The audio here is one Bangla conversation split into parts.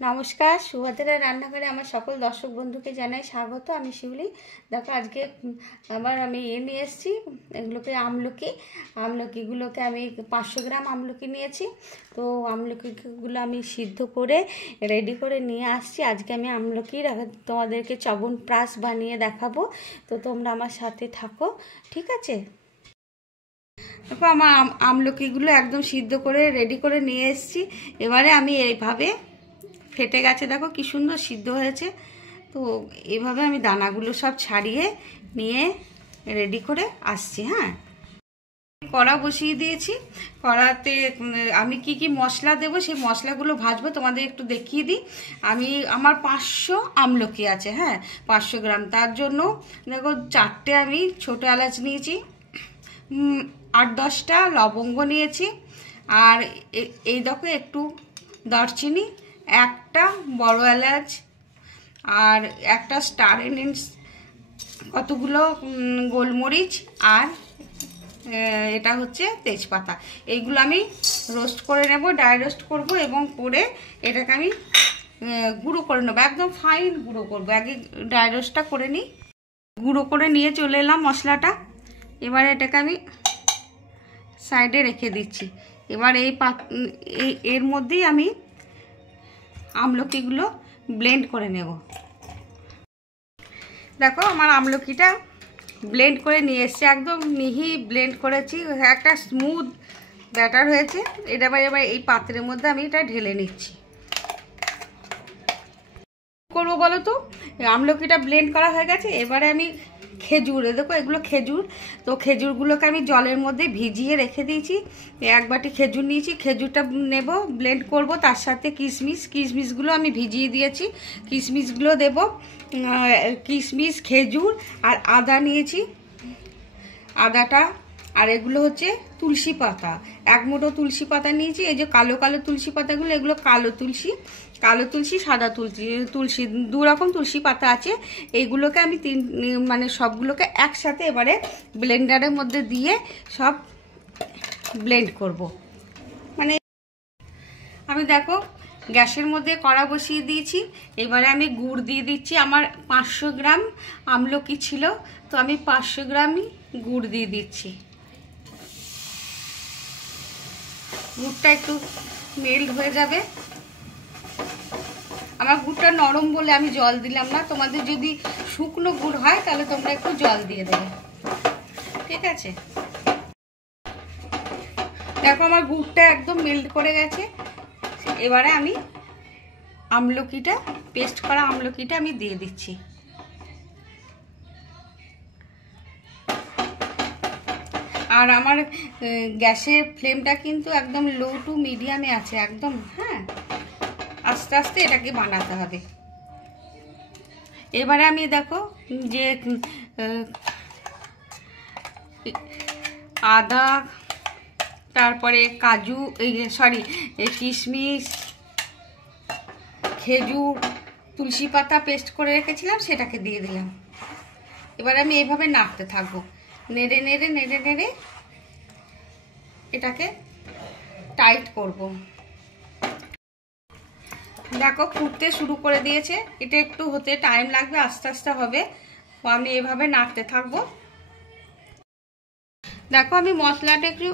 নমস্কার, সুভদ্রা রান্নাঘরে আমার সকল দর্শক বন্ধুকে জানাই স্বাগত। আমি শিউলি। দেখো আজকে আবার আমি নিয়ে এসেছি এগুলোকে আমলকিগুলোকে আমি 500 গ্রাম আমলকি নিয়েছি। তো আমলকিগুলো আমি সিদ্ধ করে রেডি করে নিয়ে আসছি। আজকে আমি আমলকির তোমাদেরকে চ্যবনপ্রাশ বানিয়ে দেখাবো। তো তোমরা আমার সাথে থাকো, ঠিক আছে? দেখো আমার আমলকিগুলো একদম সিদ্ধ করে রেডি করে নিয়ে এসেছি। এবারে আমি এইভাবে ফেটে গেছে, দেখো কি সুন্দর সিদ্ধ হয়েছে। তো এইভাবে আমি দানাগুলো সব ছাড়িয়ে নিয়ে রেডি করে আসছি। হ্যাঁ, কড়া বসিয়ে দিয়েছি। কড়াতে আমি কি কি মশলা দেবো সেই মশলাগুলো ভাজবো, তোমাদের একটু দেখিয়ে দিই। আমার 500 আমলকি আছে। হ্যাঁ, 500 গ্রাম। তার জন্য দেখো 4টে আমি ছোটো এলাচ নিয়েছি, 8-10টা লবঙ্গ নিয়েছি, আর এই দেখো একটু দারচিনি, একটা বড় এলাচ, আর একটা স্টার এনিস, কতগুলো গোলমরিচ, আর এটা হচ্ছে তেজপাতা। এইগুলো আমি রোস্ট করে নেব, ড্রাই রোস্ট করব, এবং করে এটাকে আমি গুঁড়ো করে নেবো, একদম ফাইন গুঁড়ো করবো। আগে ড্রাই রোস্টটা করে নিই। গুঁড়ো করে নিয়ে চলে এলাম মশলাটা। এবার এটাকে আমি সাইডে রেখে দিচ্ছি। এবার এর মধ্যেই আমি আমলকিগুলো ব্লেন্ড করে নেব। দেখো আমার আমলকিটা ব্লেন্ড করে নিয়ে এসেছি, একদম মিহি ব্লেন্ড করেছি, একটা স্মুথ ব্যাটার হয়েছে। এটা এবার এই পাত্রের মধ্যে আমি এটা ঢেলে নিচ্ছি। করবো বলো তো, আমলকিটা ব্লেন্ড করা হয়ে গেছে। এবারে আমি খেজুর, দেখো এগুলো খেজুর, তো খেজুরগুলোকে আমি জলের মধ্যে ভিজিয়ে রেখে দিয়েছি। 1 বাটি খেজুর নিয়েছি, খেজুরটা নেব, ব্লেন্ড করব। তার সাথে কিশমিশগুলো আমি ভিজিয়ে দিয়েছি, কিশমিশগুলো দেব। কিশমিশ, খেজুর আর আদা নিয়েছি, আদাটা। আর এগুলো হচ্ছে তুলসী পাতা, 1 মুঠো তুলসী পাতা নিয়েছি। এই যে কালো কালো তুলসী পাতাগুলো, এগুলো কালো তুলসী, সাদা তুলসী 2 রকম তুলসী পাতা আছে। এইগুলোকে আমি সবগুলোকে একসাথে এবারে ব্লেন্ডারের মধ্যে দিয়ে সব ব্লেন্ড করব। আমি দেখো গ্যাসের মধ্যে কড়া বসিয়ে দিয়েছি। এবারে আমি গুড় দিয়ে দিচ্ছি। আমার 500 গ্রাম আমলকি ছিল, তো আমি 500 গ্রামই গুড় দিয়ে দিচ্ছি। গুড়টা একটু মেল্ট হয়ে যাবে। আমার গুড়টা নরম বলে আমি জল দিলাম না, তোমাদের যদি শুকনো গুড় হয় তাহলে তোমরা একটু জল দিয়ে দেবে, ঠিক আছে? দেখো আমার গুড়টা একদম মেল্ট করে গেছে। এবারে আমি পেস্ট করা আমলকিটা আমি দিয়ে দিচ্ছি। আর আমার গ্যাসের ফ্লেমটা কিন্তু একদম লো টু মিডিয়ামে আছে একদম। হ্যাঁ, আস্তে আস্তে এটাকে বানাতে হবে। এবারে আমি দেখো যে আদা, তারপরে কাজু, কিশমিশ, খেজুর, তুলসী পাতা পেস্ট করে রেখেছিলাম, সেটাকে দিয়ে দিলাম। এবার আমি এইভাবে নাড়তে থাকবো, নেড়ে নেড়ে নেড়ে নেড়ে এটাকে টাইট করব। দেখো ফুটতে শুরু করে দিয়েছে, এটা একটু হতে টাইম লাগবে, আস্তে আস্তে হবে। আমি এভাবে নাড়তে থাকবো। দেখো আমি মশলাটা একটু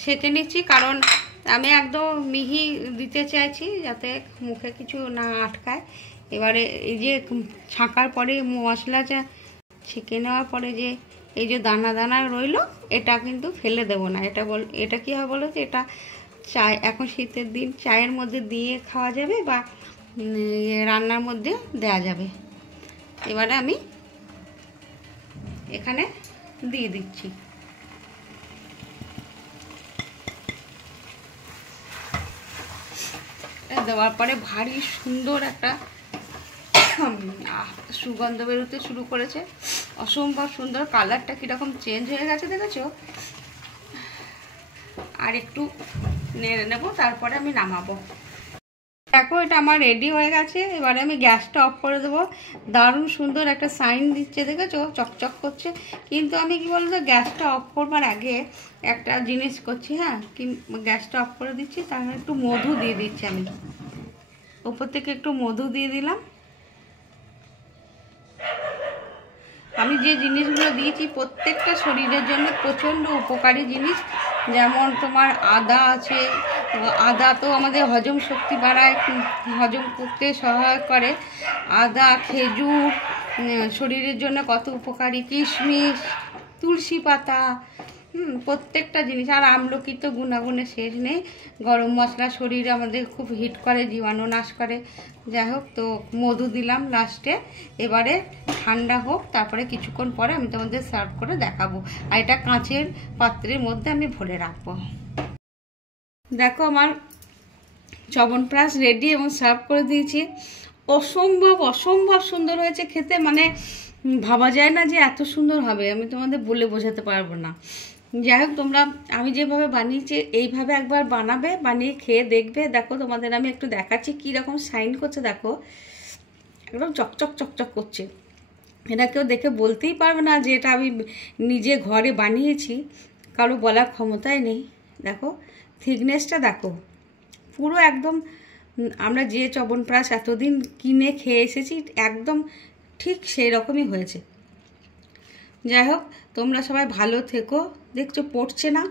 ছেঁকে নিচ্ছি, কারণ আমি একদম মিহি দিতে চাইছি যাতে মুখে কিছু না আটকায়। এবারে এই যে ছাঁকার পরে মশলাটা ছেঁকে নেওয়ার পরে যে এই যে দানা দানা রইলো, এটা কিন্তু ফেলে দেবো না। এটা কি হয় বলো তো, এটা এখন শীতের দিন চায়ের মধ্যে দিয়ে খাওয়া যাবে, বা রান্নার মধ্যে দেয়া যাবে। এবারে আমি এখানে দিয়ে দিচ্ছি। দেওয়ার পরে ভারী সুন্দর একটা সুগন্ধ বেরোতে শুরু করেছে, অসম্ভব সুন্দর। কালারটা কীরকম চেঞ্জ হয়ে গেছে দেখেছো? আর একটু নেড়ে নেবো, তারপরে আমি নামাবো। দেখো এটা আমার রেডি হয়ে গেছে। এবারে আমি গ্যাসটা অফ করে দেবো। দারুণ সুন্দর একটা সাইন দিচ্ছে, দেখেছো? চকচক করছে। কিন্তু আমি কি বলতো, গ্যাসটা অফ করবার আগে একটা জিনিস করছি। হ্যাঁ, গ্যাসটা অফ করে দিচ্ছি, তার একটু মধু দিয়ে দিচ্ছি আমি। ওপর থেকে একটু মধু দিয়ে দিলাম। আমি যে জিনিসগুলো দিয়েছি প্রত্যেকটা শরীরের জন্য প্রচণ্ড উপকারী জিনিস। যেমন তোমার আদা আছে, আদা তো আমাদের হজম শক্তি বাড়ায়, হজম করতে সহায়ক করে। আদা, খেজুর শরীরের জন্য কত উপকারী, কিশমিশ, তুলসী পাতা, প্রত্যেকটা জিনিস। আর আমলকির তো গুণাগুণে শেষ নেই। গরম মশলা শরীরে আমাদের খুব হিট করে, জীবাণু নাশ করে। যাই হোক, তো মধু দিলাম লাস্টে। এবারে ঠান্ডা হোক, তারপরে কিছুক্ষণ পরে আমি তোমাদের সার্ভ করে দেখাবো। আর এটা কাঁচের পাত্রের মধ্যে আমি ভরে রাখবো। দেখো আমার চ্যবনপ্রাশ রেডি এবং সার্ভ করে দিয়েছি। অসম্ভব অসম্ভব সুন্দর হয়েছে খেতে, মানে ভাবা যায় না যে এত সুন্দর হবে, আমি তোমাদের বলে বোঝাতে পারবো না। যাই হোক, তোমরা আমি যেভাবে বানিয়েছি এইভাবে একবার বানাবে, বানিয়ে খেয়ে দেখবে। দেখো তোমাদের আমি একটু দেখাচ্ছি কীরকম শাইন করছে। দেখো একদম চকচক চকচক করছে। এটা কেউ দেখে বলতেই পারবে না যে এটা আমি নিজে ঘরে বানিয়েছি, কারো বলার ক্ষমতাই নেই। দেখো থিকনেসটা দেখো, পুরো একদম আমরা যে চ্যবনপ্রাশ এতদিন কিনে খেয়ে এসেছি একদম ঠিক সেই রকমই হয়েছে। যাই হোক, তোমরা সবাই ভালো থেকো। দেখছো পড়ছে না,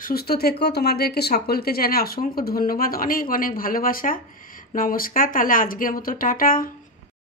সুস্থ থেকো। তোমাদেরকে সকলকে জানাই অসংখ্য ধন্যবাদ, অনেক অনেক ভালোবাসা। নমস্কার, তাহলে আজকের মতো টাটা।